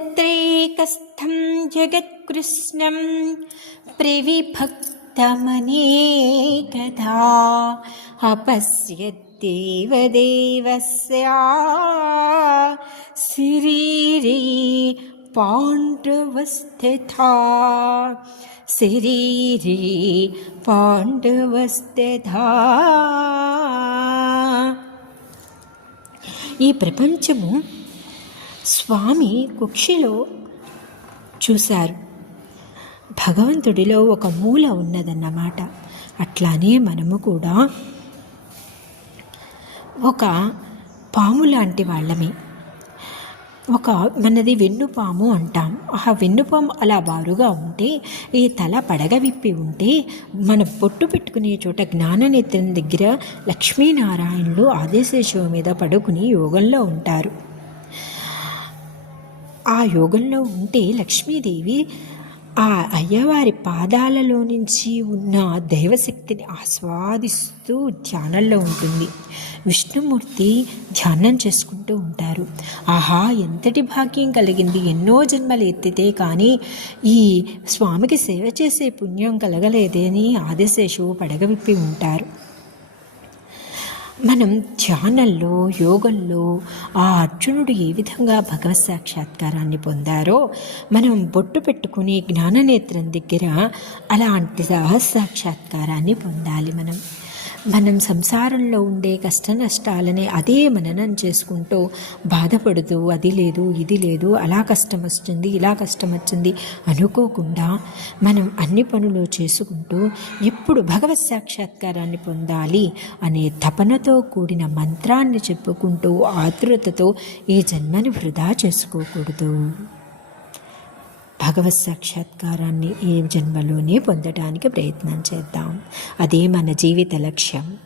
यत्रेकस्थं जगत्कृष्णं प्रविभक्तमनेकधा अपश्यद्देवदेवस्य शरीरे पाण्डवस्तथा शरीरे पाण्डवस्तथा। ఈ ప్రపంచము స్వామి కుక్షిలో చూశారు. భగవంతుడిలో ఒక మూల ఉన్నదన్నమాట. అట్లానే మనము కూడా ఒక పాము లాంటి వాళ్ళమే. మనది వెన్నుపాము అంటాం. ఆ వెన్నుపాము అలా బారుగా ఉంటే, ఈ తల పడగ విప్పి ఉంటే, మన బొట్టు పెట్టుకునే చోట జ్ఞాననేత్రం దగ్గర లక్ష్మీనారాయణులు ఆదేశేశ్వ మీద పడుకుని యోగంలో ఉంటారు. ఆ యోగంలో ఉంటే లక్ష్మీదేవి ఆ అయ్యవారి పాదాలలో నుంచి ఉన్న దైవశక్తిని ఆస్వాదిస్తూ ధ్యానంలో ఉంటుంది. విష్ణుమూర్తి ధ్యానం చేసుకుంటూ ఉంటారు. ఆహా, ఎంతటి భాగ్యం కలిగింది! ఎన్నో జన్మలు ఎత్తితే కానీ ఈ స్వామికి సేవ చేసే పుణ్యం కలగలేదని ఆదిశేషువు పడగవిప్పి ఉంటారు. మనం ధ్యానంలో, యోగంలో ఆ అర్జునుడు ఏ విధంగా భగవత్ సాక్షాత్కారాన్ని పొందారో, మనం బొట్టు పెట్టుకుని జ్ఞాననేత్రం దగ్గర అలాంటి సాక్షాత్కారాన్ని పొందాలి. మనం సంసారంలో ఉండే కష్ట నష్టాలని అదే మననం చేసుకుంటూ బాధపడుతూ అది లేదు ఇది లేదు, అలా కష్టం వస్తుంది ఇలా కష్టం వచ్చింది అనుకోకుండా మనం అన్ని పనులు చేసుకుంటూ ఎప్పుడు భగవత్ సాక్షాత్కారాన్ని పొందాలి అనే తపనతో కూడిన మంత్రాన్ని చెప్పుకుంటూ ఆతృతతో ఈ జన్మని వృధా చేసుకోకూడదు. భగవత్ సాక్షాత్కారాన్ని ఈ జన్మలోనే పొందడానికి ప్రయత్నం చేద్దాం. అదే మన జీవిత లక్ష్యం.